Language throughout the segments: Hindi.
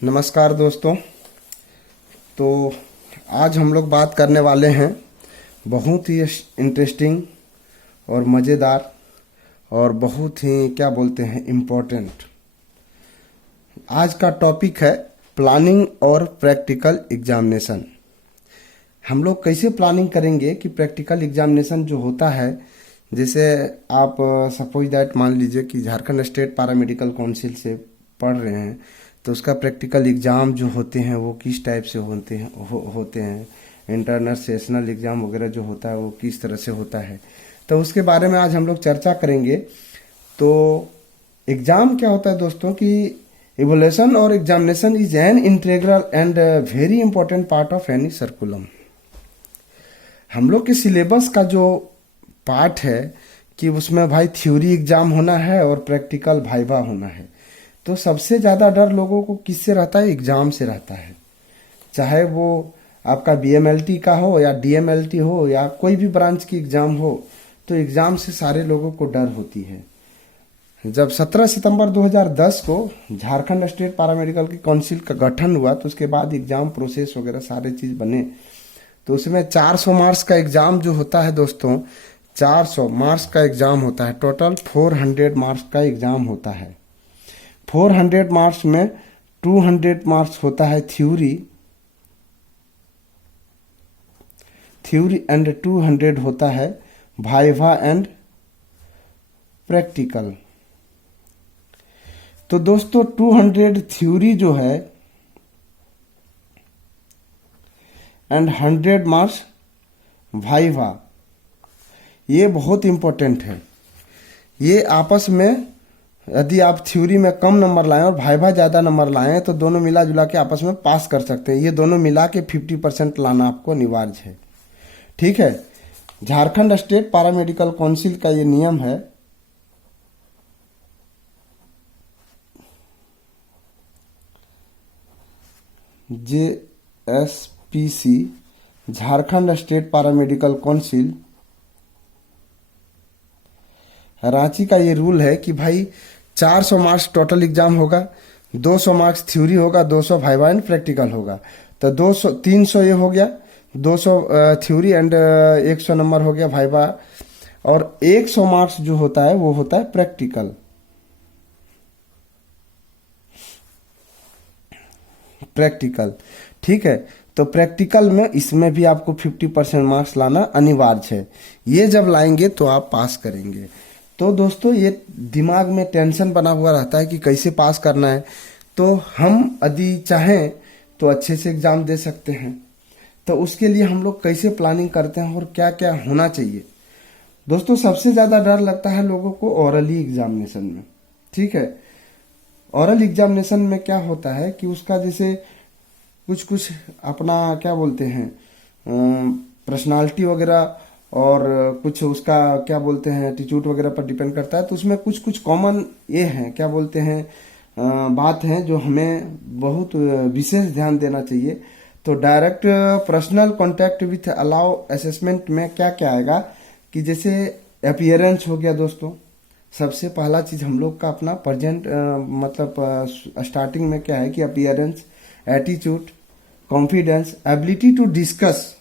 नमस्कार दोस्तों। तो आज हम लोग बात करने वाले हैं बहुत ही इंटरेस्टिंग और मज़ेदार और बहुत ही क्या बोलते हैं इम्पोर्टेंट। आज का टॉपिक है प्लानिंग और प्रैक्टिकल एग्जामिनेशन। हम लोग कैसे प्लानिंग करेंगे कि प्रैक्टिकल एग्जामिनेशन जो होता है, जैसे आप सपोज दैट मान लीजिए कि झारखंड स्टेट पैरामेडिकल काउंसिल से पढ़ रहे हैं, तो उसका प्रैक्टिकल एग्ज़ाम जो होते हैं वो किस टाइप से होते हैं इंटरनल सेशनल एग्ज़ाम वगैरह जो होता है वो किस तरह से होता है, तो उसके बारे में आज हम लोग चर्चा करेंगे। तो एग्ज़ाम क्या होता है दोस्तों कि इवोल्यूशन और examination is an integral and very important part of any curriculum. हम लोग के सिलेबस का जो पार्ट है कि उसमें भाई थ्योरी एग्ज़ाम होना है और प्रैक्टिकल वाइवा होना है। तो सबसे ज़्यादा डर लोगों को किससे रहता है? एग्ज़ाम से रहता है। चाहे वो आपका बीएमएलटी का हो या डीएमएलटी हो या कोई भी ब्रांच की एग्ज़ाम हो, तो एग्ज़ाम से सारे लोगों को डर होती है। जब 17 सितंबर 2010 को झारखंड स्टेट पैरामेडिकल की काउंसिल का गठन हुआ, तो उसके बाद एग्ज़ाम प्रोसेस वगैरह सारे चीज़ बने, तो उसमें 400 मार्क्स का एग्ज़ाम जो होता है दोस्तों, 400 मार्क्स का एग्ज़ाम होता है। टोटल 400 मार्क्स का एग्ज़ाम होता है। 400 मार्क्स में 200 मार्क्स होता है थ्योरी एंड 200 होता है वाइवा एंड प्रैक्टिकल। तो दोस्तों 200 थ्योरी जो है एंड 100 मार्क्स वाइवा, ये बहुत इंपॉर्टेंट है। ये आपस में यदि आप थ्योरी में कम नंबर लाएं और वाइवा ज़्यादा नंबर लाएं तो दोनों मिला जुला के आपस में पास कर सकते हैं। ये दोनों मिला के 50% लाना आपको अनिवार्य है। ठीक है, झारखंड स्टेट पैरामेडिकल काउंसिल का ये नियम है। JSPC Jharkhand state paramedical council Ranchi का ये रूल है कि भाई 400 मार्क्स टोटल एग्जाम होगा, 200 मार्क्स थ्योरी होगा, 200 वाइवा एंड प्रैक्टिकल होगा। तो 200 300 ये हो गया, 200 थ्योरी एंड 100 नंबर हो गया वाइवा, और 100 मार्क्स जो होता है वो होता है प्रैक्टिकल। ठीक है, तो प्रैक्टिकल में इसमें भी आपको 50% मार्क्स लाना अनिवार्य है। ये जब लाएंगे तो आप पास करेंगे। तो दोस्तों ये दिमाग में टेंशन बना हुआ रहता है कि कैसे पास करना है। तो हम यदि चाहें तो अच्छे से एग्जाम दे सकते हैं। तो उसके लिए हम लोग कैसे प्लानिंग करते हैं और क्या क्या होना चाहिए? दोस्तों सबसे ज़्यादा डर लगता है लोगों को ओरली एग्जामिनेशन में। ठीक है, ओरल एग्जामिनेशन में क्या होता है कि उसका जैसे कुछ अपना क्या बोलते हैं पर्सनालिटी वगैरह और कुछ उसका क्या बोलते हैं एटीट्यूड वगैरह पर डिपेंड करता है। तो उसमें कुछ कॉमन ये हैं क्या बोलते हैं बात है जो हमें बहुत विशेष ध्यान देना चाहिए। तो direct personal contact with allow assessment में क्या क्या आएगा कि जैसे अपीयरेंस हो गया दोस्तों। सबसे पहला चीज हम लोग का अपना प्रेजेंट मतलब स्टार्टिंग में क्या है कि appearance, attitude, confidence, ability to discuss,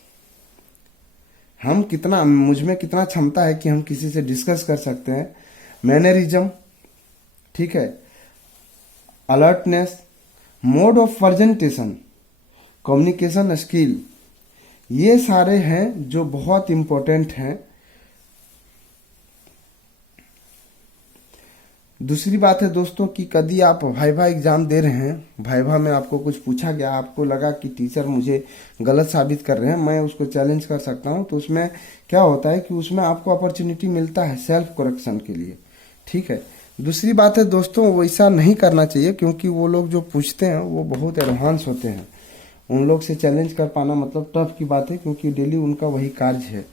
हम कितना मुझ में कितना क्षमता है कि हम किसी से डिस्कस कर सकते हैं, मैनरिज्म, ठीक है, alertness, mode of presentation, communication skill, ये सारे हैं जो बहुत इंपॉर्टेंट हैं। दूसरी बात है दोस्तों कि कभी आप वाइवा एग्जाम दे रहे हैं, वाइवा में आपको कुछ पूछा गया, आपको लगा कि टीचर मुझे गलत साबित कर रहे हैं, मैं उसको चैलेंज कर सकता हूं, तो उसमें क्या होता है कि उसमें आपको अपॉर्चुनिटी मिलता है सेल्फ करेक्शन के लिए। ठीक है, दूसरी बात है दोस्तों वैसा नहीं करना चाहिए क्योंकि वो लोग जो पूछते हैं वो बहुत एडवांस होते हैं। उन लोग से चैलेंज कर पाना मतलब टफ की बात है क्योंकि डेली उनका वही कार्य है।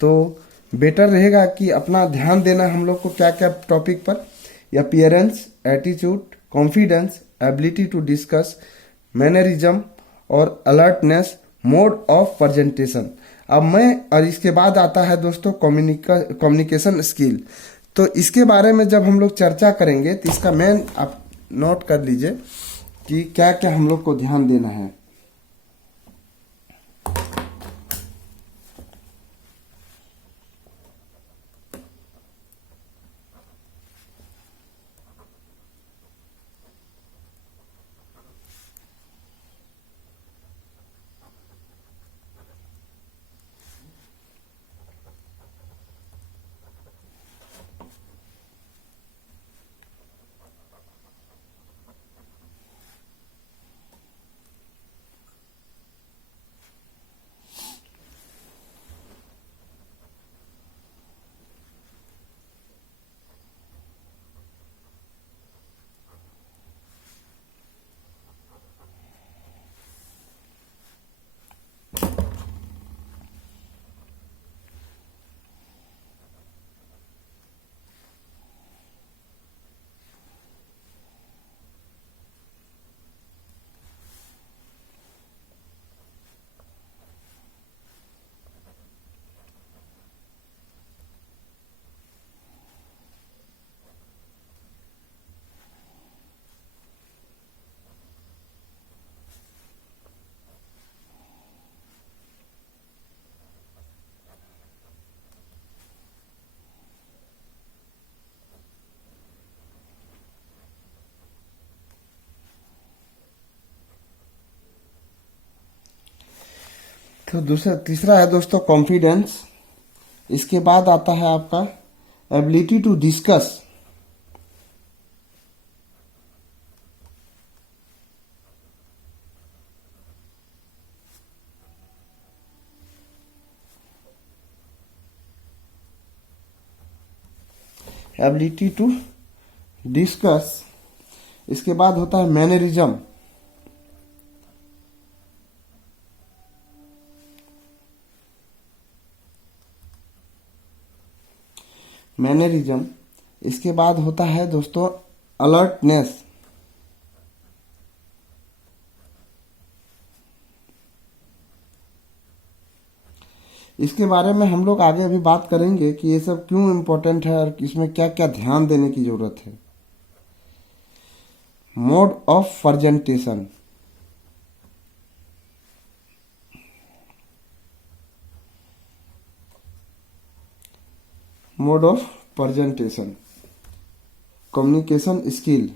तो बेटर रहेगा कि अपना ध्यान देना हम लोग को क्या क्या टॉपिक पर, appearance, attitude, confidence, ability to discuss, mannerism और अलर्टनेस, मोड ऑफ प्रेजेंटेशन। अब मैं और इसके बाद आता है दोस्तों कम्युनिकेशन स्किल। तो इसके बारे में जब हम लोग चर्चा करेंगे तो इसका मेन आप नोट कर लीजिए कि क्या क्या हम लोग को ध्यान देना है। तो दूसरा तीसरा है दोस्तों कॉन्फिडेंस। इसके बाद आता है आपका ability to discuss. Ability to discuss. इसके बाद होता है मैनरिज्म। मैनरिज्म। इसके बाद होता है दोस्तों अलर्टनेस। इसके बारे में हम लोग आगे अभी बात करेंगे कि ये सब क्यों इम्पोर्टेंट है और इसमें क्या क्या ध्यान देने की जरूरत है। Mode of presentation. Mode of presentation. Communication skill.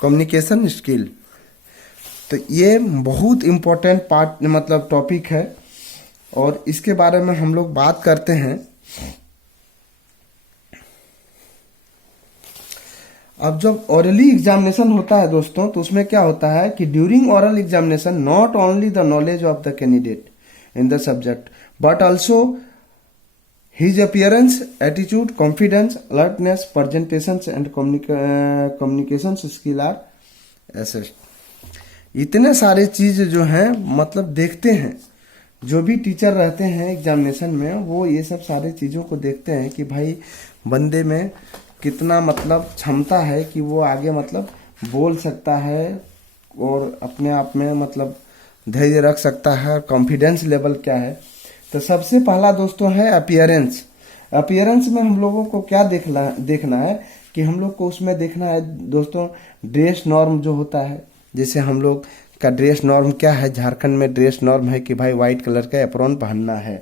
Communication skill. तो ये बहुत इम्पोर्टेंट पार्ट मतलब टॉपिक है और इसके बारे में हम लोग बात करते हैं। अब जब ओरली एग्जामिनेशन होता है दोस्तों तो उसमें क्या होता है कि during oral examination not only the knowledge of the candidate in the subject but also his appearance, attitude, confidence, alertness, presentations and communications skill are assessed. इतने सारे चीज जो हैं मतलब देखते हैं, जो भी टीचर रहते हैं एग्जामिनेशन में वो ये सब सारे चीजों को देखते हैं कि भाई बंदे में कितना मतलब क्षमता है कि वो आगे मतलब बोल सकता है और अपने आप में मतलब धैर्य रख सकता है, कॉन्फिडेंस लेवल क्या है। तो सबसे पहला दोस्तों है अपीयरेंस। अपीयरेंस में हम लोगों को क्या देखना है कि हम लोग को उसमें देखना है दोस्तों ड्रेस नॉर्म जो होता है। जैसे हम लोग का ड्रेस नॉर्म क्या है, झारखंड में ड्रेस नॉर्म है कि भाई व्हाइट कलर का एप्रॉन पहनना है,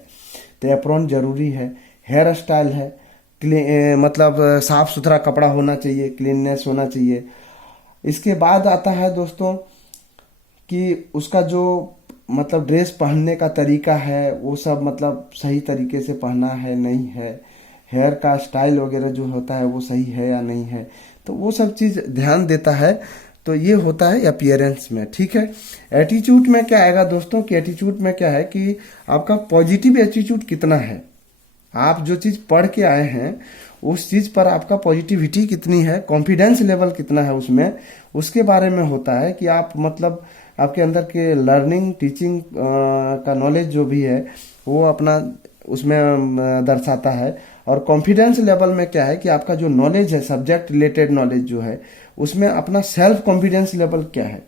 तो एप्रॉन जरूरी है। हेयर स्टाइल है, मतलब साफ सुथरा कपड़ा होना चाहिए, क्लीननेस होना चाहिए। इसके बाद आता है दोस्तों कि उसका जो मतलब ड्रेस पहनने का तरीका है वो सब मतलब सही तरीके से पहना है नहीं है, हेयर का स्टाइल वगैरह जो होता है वो सही है या नहीं है, तो वो सब चीज़ ध्यान देता है। तो ये होता है अपीयरेंस में, ठीक है। एटीट्यूड में क्या आएगा दोस्तों कि एटीट्यूड में क्या है कि आपका पॉजिटिव एटीट्यूड कितना है, आप जो चीज़ पढ़ के आए हैं उस चीज़ पर आपका पॉजिटिविटी कितनी है, कॉन्फिडेंस लेवल कितना है उसमें, उसके बारे में होता है कि आप मतलब आपके अंदर के लर्निंग टीचिंग का नॉलेज जो भी है वो अपना उसमें दर्शाता है। और कॉन्फिडेंस लेवल में क्या है कि आपका जो नॉलेज है सब्जेक्ट रिलेटेड नॉलेज जो है उसमें अपना सेल्फ कॉन्फिडेंस लेवल क्या है।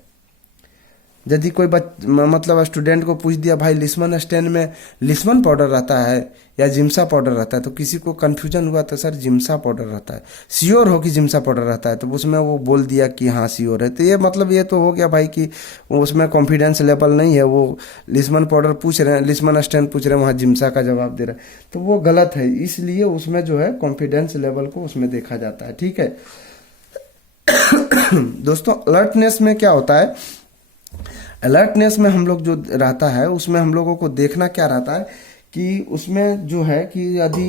यदि कोई मतलब स्टूडेंट को पूछ दिया भाई लिस्मन स्टैंड में लिस्मन पाउडर रहता है या जिम्सा पाउडर रहता है, तो किसी को कन्फ्यूजन हुआ तो सर जिम्सा पाउडर रहता है, श्योर हो कि जिम्सा पाउडर रहता है, तो उसमें वो बोल दिया कि हाँ श्योर है, तो ये मतलब ये तो हो गया भाई कि उसमें कॉन्फिडेंस लेवल नहीं है, वो लिस्मन पाउडर पूछ रहे हैं, लिस्मन स्टैंड पूछ रहे हैं, वहाँ जिम्सा का जवाब दे रहे हैं, तो वो गलत है। इसलिए उसमें जो है कॉन्फिडेंस लेवल को उसमें देखा जाता है, ठीक है। दोस्तों अलर्टनेस में क्या होता है, अलर्टनेस में हम लोग जो रहता है उसमें हम लोगों को देखना क्या रहता है कि उसमें जो है कि यदि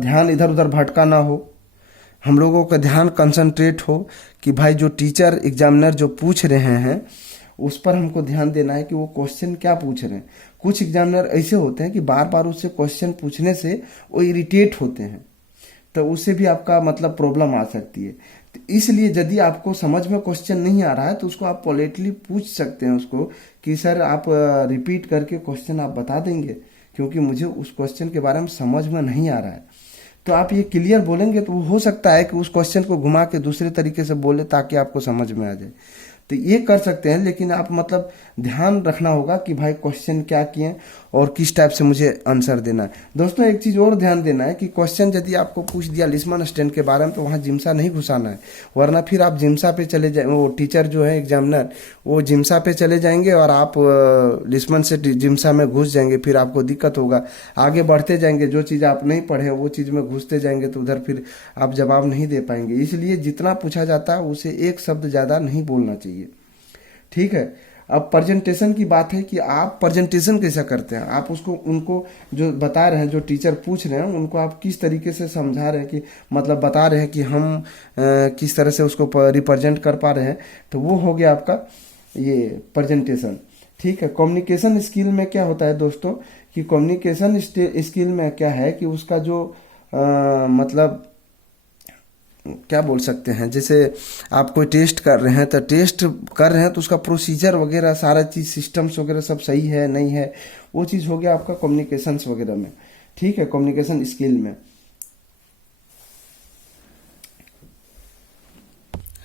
ध्यान इधर उधर भटका ना हो, हम लोगों का ध्यान कंसंट्रेट हो कि भाई जो टीचर एग्जामिनर जो पूछ रहे हैं उस पर हमको ध्यान देना है कि वो क्वेश्चन क्या पूछ रहे हैं। कुछ एग्जामिनर ऐसे होते हैं कि बार बार उससे क्वेश्चन पूछने से वो इरिटेट होते हैं, तो उससे भी आपका मतलब प्रॉब्लम आ सकती है। तो इसलिए यदि आपको समझ में क्वेश्चन नहीं आ रहा है तो उसको आप पोलाइटली पूछ सकते हैं उसको कि सर आप रिपीट करके क्वेश्चन आप बता देंगे, क्योंकि मुझे उस क्वेश्चन के बारे में समझ में नहीं आ रहा है। तो आप ये क्लियर बोलेंगे तो वो हो सकता है कि उस क्वेश्चन को घुमा के दूसरे तरीके से बोले ताकि आपको समझ में आ जाए, तो ये कर सकते हैं। लेकिन आप मतलब ध्यान रखना होगा कि भाई क्वेश्चन क्या किए और किस टाइप से मुझे आंसर देना है। दोस्तों एक चीज़ और ध्यान देना है कि क्वेश्चन यदि आपको पूछ दिया लिस्मन स्टैंड के बारे में तो वहाँ जिम्सा नहीं घुसाना है, वरना फिर आप जिम्सा पे चले जाए, वो टीचर जो है एग्जामिनर वो जिम्सा पे चले जाएंगे और आप लिस्मन से जिम्सा में घुस जाएंगे, फिर आपको दिक्कत होगा। आगे बढ़ते जाएंगे, जो चीज़ आप नहीं पढ़े वो चीज़ में घुसते जाएंगे तो उधर फिर आप जवाब नहीं दे पाएंगे। इसलिए जितना पूछा जाता है उसे एक शब्द ज़्यादा नहीं बोलना चाहिए, ठीक है। अब प्रेजेंटेशन की बात है कि आप प्रेजेंटेशन कैसा करते हैं, आप उसको उनको जो बता रहे हैं, जो टीचर पूछ रहे हैं उनको आप किस तरीके से समझा रहे हैं कि मतलब बता रहे हैं कि हम किस तरह से उसको रिप्रेजेंट कर पा रहे हैं, तो वो हो गया आपका ये प्रेजेंटेशन, ठीक है। कम्युनिकेशन स्किल में क्या होता है दोस्तों कि कम्युनिकेशन स्किल में क्या है कि उसका जो मतलब क्या बोल सकते हैं, जैसे आप कोई टेस्ट कर रहे हैं तो टेस्ट कर रहे हैं तो उसका प्रोसीजर वगैरह सारा चीज़ सिस्टम्स वगैरह सब सही है नहीं है, वो चीज़ हो गया आपका कम्युनिकेशंस वगैरह में, ठीक है, कम्युनिकेशन स्किल में।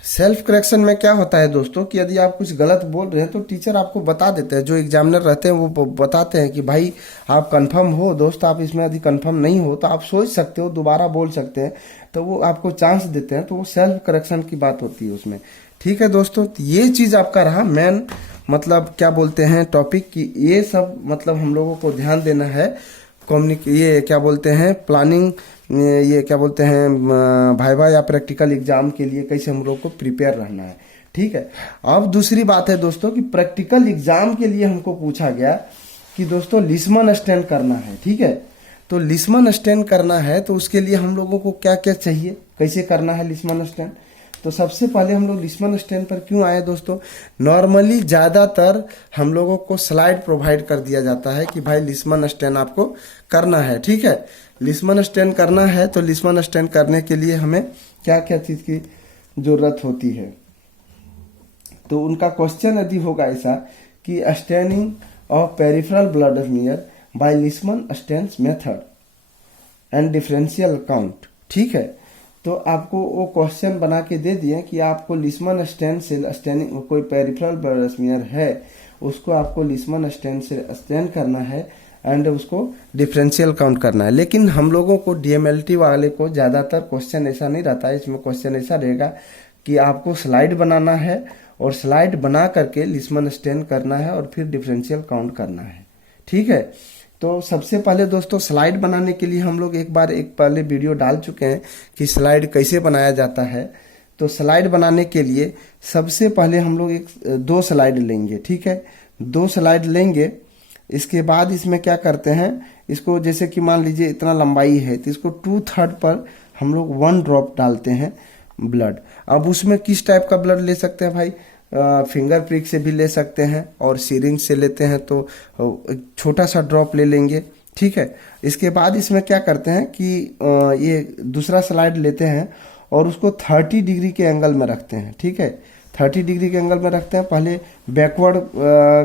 सेल्फ करेक्शन में क्या होता है दोस्तों कि यदि आप कुछ गलत बोल रहे हैं तो टीचर आपको बता देते हैं, जो एग्जामिनर रहते हैं वो बताते हैं कि भाई आप कंफर्म हो दोस्त, आप इसमें यदि कंफर्म नहीं हो तो आप सोच सकते हो, दोबारा बोल सकते हैं, तो वो आपको चांस देते हैं, तो वो सेल्फ करेक्शन की बात होती है उसमें, ठीक है दोस्तों। तो ये चीज़ आपका रहा मेन मतलब क्या बोलते हैं टॉपिक कि ये सब मतलब हम लोगों को ध्यान देना है। ये क्या बोलते हैं प्लानिंग, ये क्या बोलते हैं वाइवा या प्रैक्टिकल एग्जाम के लिए कैसे हम लोग को प्रिपेयर रहना है, ठीक है। अब दूसरी बात है दोस्तों कि प्रैक्टिकल एग्जाम के लिए हमको पूछा गया कि दोस्तों लिस्मन स्टैंड करना है, ठीक है। तो लिस्मन स्टैंड करना है तो उसके लिए हम लोगों को क्या क्या चाहिए, कैसे करना है लिस्मन स्टैंड। तो सबसे पहले हम लोग लिस्मन स्टैंड पर क्यों आए दोस्तों, नॉर्मली ज़्यादातर हम लोगों को स्लाइड प्रोवाइड कर दिया जाता है कि भाई लिस्मन स्टैंड आपको करना है, ठीक है। लिस्मन स्टैंड करना है तो लिस्मन स्टैंड करने के लिए हमें क्या क्या चीज़ की ज़रूरत होती है, तो उनका क्वेश्चन यदि होगा ऐसा कि staining of peripheral blood smear by Leishman stains method and differential count, ठीक है। तो आपको वो क्वेश्चन बना के दे दिए कि आपको लिस्मन स्टैंड से स्टैंडिंग कोई पेरिफेरल ब्लड स्मीयर है उसको आपको लिस्मन स्टैंड से स्टैंड करना है एंड उसको डिफरेंशियल काउंट करना है। लेकिन हम लोगों को डीएमएलटी वाले को ज़्यादातर क्वेश्चन ऐसा नहीं रहता है, इसमें क्वेश्चन ऐसा रहेगा कि आपको स्लाइड बनाना है और स्लाइड बना करके लिस्मन स्टैंड करना है और फिर डिफरेंशियल काउंट करना है, ठीक है। तो सबसे पहले दोस्तों स्लाइड बनाने के लिए हम लोग एक पहले वीडियो डाल चुके हैं कि स्लाइड कैसे बनाया जाता है। तो स्लाइड बनाने के लिए सबसे पहले हम लोग दो स्लाइड लेंगे, ठीक है, 2 स्लाइड लेंगे। इसके बाद इसमें क्या करते हैं, इसको जैसे कि मान लीजिए इतना लंबाई है तो इसको 2/3 पर हम लोग 1 ड्रॉप डालते हैं ब्लड। अब उसमें किस टाइप का ब्लड ले सकते हैं भाई, फिंगर प्रिक से भी ले सकते हैं और सिरिंज से लेते हैं तो छोटा सा ड्रॉप ले लेंगे, ठीक है। इसके बाद इसमें क्या करते हैं कि ये दूसरा स्लाइड लेते हैं और उसको 30 डिग्री के एंगल में रखते हैं, ठीक है। 30 डिग्री के एंगल में रखते हैं, पहले बैकवर्ड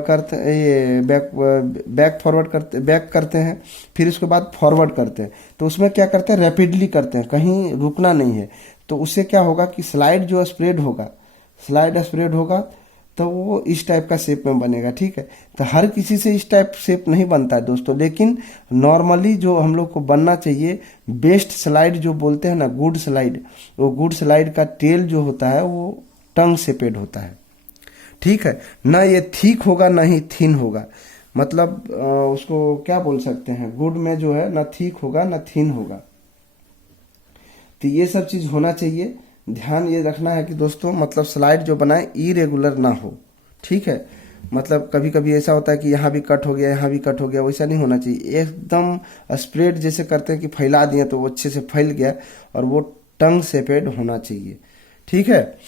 करते ये बैक फॉरवर्ड करते बैक करते हैं, फिर उसके बाद फॉरवर्ड करते हैं। तो उसमें क्या करते हैं रैपिडली करते हैं, कहीं रुकना नहीं है। तो उससे क्या होगा कि स्लाइड जो स्प्रेड होगा तो वो इस टाइप का शेप में बनेगा। ठीक है, तो हर किसी से इस टाइप शेप नहीं बनता है दोस्तों, लेकिन नॉर्मली जो हम लोग को बनना चाहिए बेस्ट स्लाइड जो बोलते हैं ना, गुड स्लाइड, वो गुड स्लाइड का टेल जो होता है वो टंग शेपेड होता है। ठीक है, ना ये थिक होगा ना ही थिन होगा, मतलब उसको क्या बोल सकते हैं, गुड में जो है ना थिक होगा ना थिन होगा। तो ये सब चीज होना चाहिए। ध्यान ये रखना है कि दोस्तों मतलब स्लाइड जो बनाए इरेगुलर ना हो। ठीक है, मतलब कभी कभी ऐसा होता है कि यहाँ भी कट हो गया यहाँ भी कट हो गया, वैसा नहीं होना चाहिए। एकदम स्प्रेड जैसे करते हैं कि फैला दिए तो वो अच्छे से फैल गया, और वो टंग शेपेड होना चाहिए। ठीक है,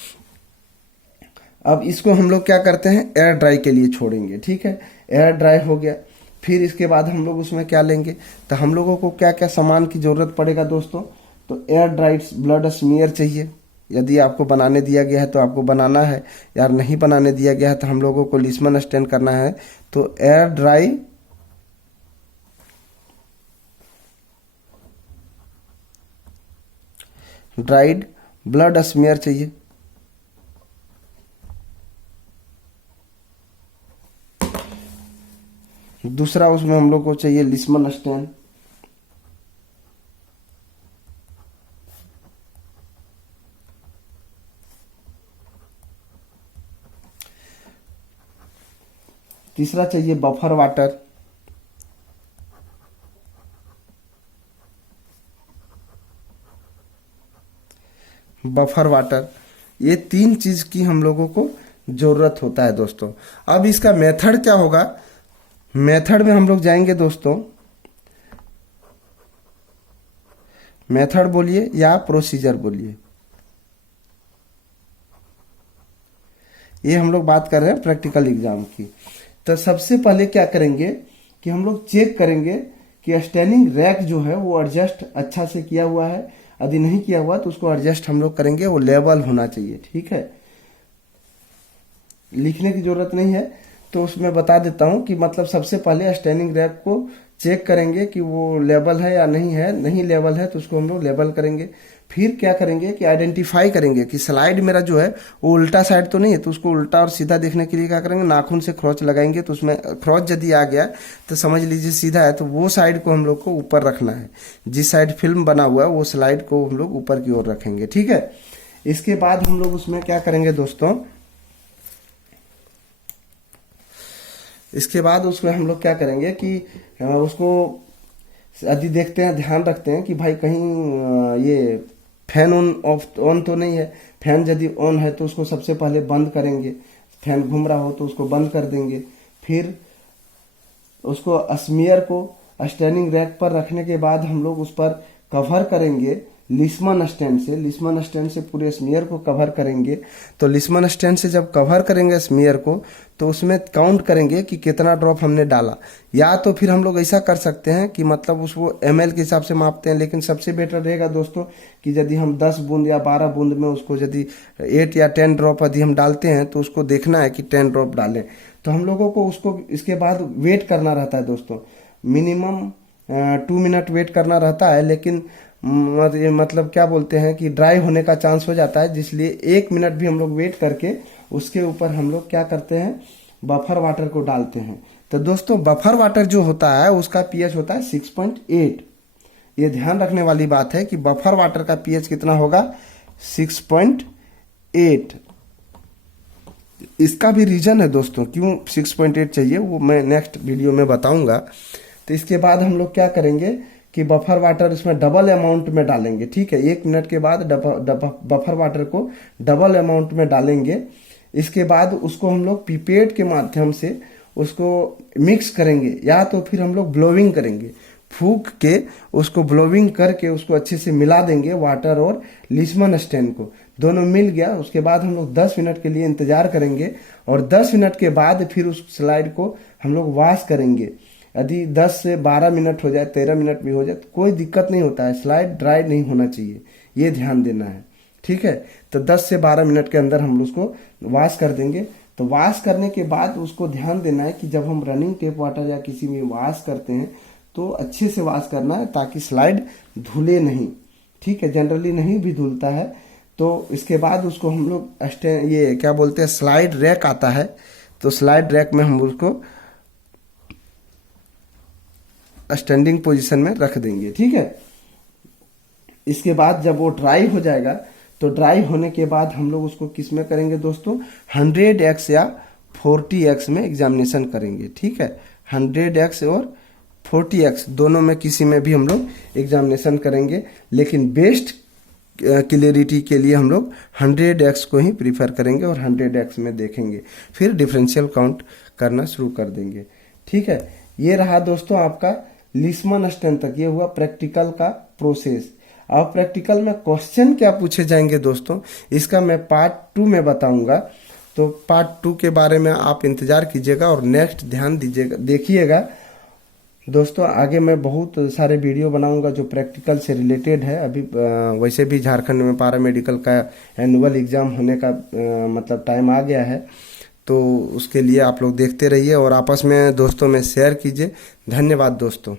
अब इसको हम लोग क्या करते हैं, एयर ड्राई के लिए छोड़ेंगे। ठीक है, एयर ड्राई हो गया, फिर इसके बाद हम लोग उसमें क्या लेंगे, तो हम लोगों को क्या क्या सामान की जरूरत पड़ेगा दोस्तों। तो एयर ड्राइड ब्लड स्मीयर चाहिए, यदि आपको बनाने दिया गया है तो आपको बनाना है, यार नहीं बनाने दिया गया है तो हम लोगों को लिस्मन स्टेन करना है, तो एयर ड्राइड ब्लड स्मीयर चाहिए। दूसरा उसमें हम लोग को चाहिए लिस्मन स्टेन। तीसरा चाहिए बफर वाटर। बफर वाटर, ये तीन चीज की हम लोगों को जरूरत होता है दोस्तों। अब इसका मेथड क्या होगा, मेथड में हम लोग जाएंगे दोस्तों, मेथड बोलिए या प्रोसीजर बोलिए, ये हम लोग बात कर रहे हैं प्रैक्टिकल एग्जाम की। तो सबसे पहले क्या करेंगे कि हम लोग चेक करेंगे कि स्टैंडिंग रैक जो है वो एडजस्ट अच्छा से किया हुआ है, यदि नहीं किया हुआ तो उसको एडजस्ट हम लोग करेंगे, वो लेवल होना चाहिए। ठीक है, लिखने की जरूरत नहीं है, तो उसमें बता देता हूं कि मतलब सबसे पहले स्टैंडिंग रैक को चेक करेंगे कि वो लेवल है या नहीं है, नहीं लेवल है तो उसको हम लोग लेवल करेंगे। फिर क्या करेंगे कि आइडेंटिफाई करेंगे कि स्लाइड मेरा जो है वो उल्टा साइड तो नहीं है, तो उसको उल्टा और सीधा देखने के लिए क्या करेंगे, नाखून से क्रॉच लगाएंगे, तो उसमें क्रॉच यदि आ गया तो समझ लीजिए सीधा है, तो वो साइड को हम लोग को ऊपर रखना है, जिस साइड फिल्म बना हुआ है वो स्लाइड को हम लोग ऊपर की ओर रखेंगे। ठीक है, इसके बाद हम लोग उसमें क्या करेंगे दोस्तों, इसके बाद उसमें हम लोग क्या करेंगे कि उसको यदि देखते हैं, ध्यान रखते हैं कि भाई कहीं ये फैन ऑन तो नहीं है। फैन यदि ऑन है तो उसको सबसे पहले बंद करेंगे, फैन घूम रहा हो तो उसको बंद कर देंगे। फिर उसको स्मीयर को स्टैंडिंग रैक पर रखने के बाद हम लोग उस पर कवर करेंगे लिस्मन स्टैंड से, लिस्मन स्टैंड से पूरे स्मीयर को कवर करेंगे। तो लिस्मन स्टैंड से जब कवर करेंगे स्मीयर को, तो उसमें काउंट करेंगे कि कितना ड्रॉप हमने डाला, या तो फिर हम लोग ऐसा कर सकते हैं कि मतलब उसको ml के हिसाब से मापते हैं, लेकिन सबसे बेटर रहेगा दोस्तों कि यदि हम 10 बूंद या 12 बूंद में उसको यदि 8 या 10 ड्रॉप यदि हम डालते हैं तो उसको देखना है कि 10 ड्रॉप डालें। तो हम लोगों को उसको इसके बाद वेट करना रहता है दोस्तों, मिनिमम 2 मिनट वेट करना रहता है, लेकिन मतलब क्या बोलते हैं कि ड्राई होने का चांस हो जाता है, जिसलिए 1 मिनट भी हम लोग वेट करके उसके ऊपर हम लोग क्या करते हैं, बफर वाटर को डालते हैं। तो दोस्तों बफर वाटर जो होता है उसका पीएच होता है 6.8। ये ध्यान रखने वाली बात है कि बफर वाटर का पीएच कितना होगा, 6.8। इसका भी रीजन है दोस्तों क्यों 6.8 चाहिए, वो मैं नेक्स्ट वीडियो में बताऊंगा। तो इसके बाद हम लोग क्या करेंगे कि बफर वाटर इसमें डबल अमाउंट में डालेंगे। ठीक है, 1 मिनट के बाद बफर वाटर को डबल अमाउंट में डालेंगे। इसके बाद उसको हम लोग पिपेट के माध्यम से उसको मिक्स करेंगे, या तो फिर हम लोग ब्लोविंग करेंगे, फूंक के उसको ब्लोविंग करके उसको अच्छे से मिला देंगे, वाटर और लिस्मन स्टेन को दोनों मिल गया। उसके बाद हम लोग 10 मिनट के लिए इंतजार करेंगे, और 10 मिनट के बाद फिर उस स्लाइड को हम लोग वॉश करेंगे। यदि 10 से 12 मिनट हो जाए, 13 मिनट भी हो जाए तो कोई दिक्कत नहीं होता है, स्लाइड ड्राई नहीं होना चाहिए, ये ध्यान देना है। ठीक है, तो 10 से 12 मिनट के अंदर हम उसको वॉश कर देंगे। तो वॉश करने के बाद उसको ध्यान देना है कि जब हम रनिंग टेप वाटर या किसी में वॉश करते हैं तो अच्छे से वॉश करना है, ताकि स्लाइड धुले नहीं। ठीक है, जनरली नहीं भी धुलता है, तो इसके बाद उसको हम लोग ये क्या बोलते हैं, स्लाइड रैक आता है, तो स्लाइड रैक में हम उसको स्टैंडिंग पोजीशन में रख देंगे। ठीक है, इसके बाद जब वो ड्राई हो जाएगा, तो ड्राई होने के बाद हम लोग उसको किस में करेंगे दोस्तों, 100x या 40x में एग्जामिनेशन करेंगे। ठीक है, 100x और 40x दोनों में किसी में भी हम लोग एग्जामिनेशन करेंगे, लेकिन बेस्ट क्लियरिटी के लिए हम लोग 100x को ही प्रीफर करेंगे और 100x में देखेंगे, फिर डिफरेंशियल काउंट करना शुरू कर देंगे। ठीक है, ये रहा दोस्तों आपका लिस्मन स्टैंड तक, ये हुआ प्रैक्टिकल का प्रोसेस। अब प्रैक्टिकल में क्वेश्चन क्या पूछे जाएंगे दोस्तों, इसका मैं पार्ट 2 में बताऊंगा, तो पार्ट 2 के बारे में आप इंतजार कीजिएगा और नेक्स्ट ध्यान दीजिएगा, देखिएगा दोस्तों। आगे मैं बहुत सारे वीडियो बनाऊंगा जो प्रैक्टिकल से रिलेटेड है। अभी वैसे भी झारखंड में पैरा मेडिकल का एनुअल एग्जाम होने का मतलब टाइम आ गया है, तो उसके लिए आप लोग देखते रहिए और आपस में दोस्तों में शेयर कीजिए। धन्यवाद दोस्तों।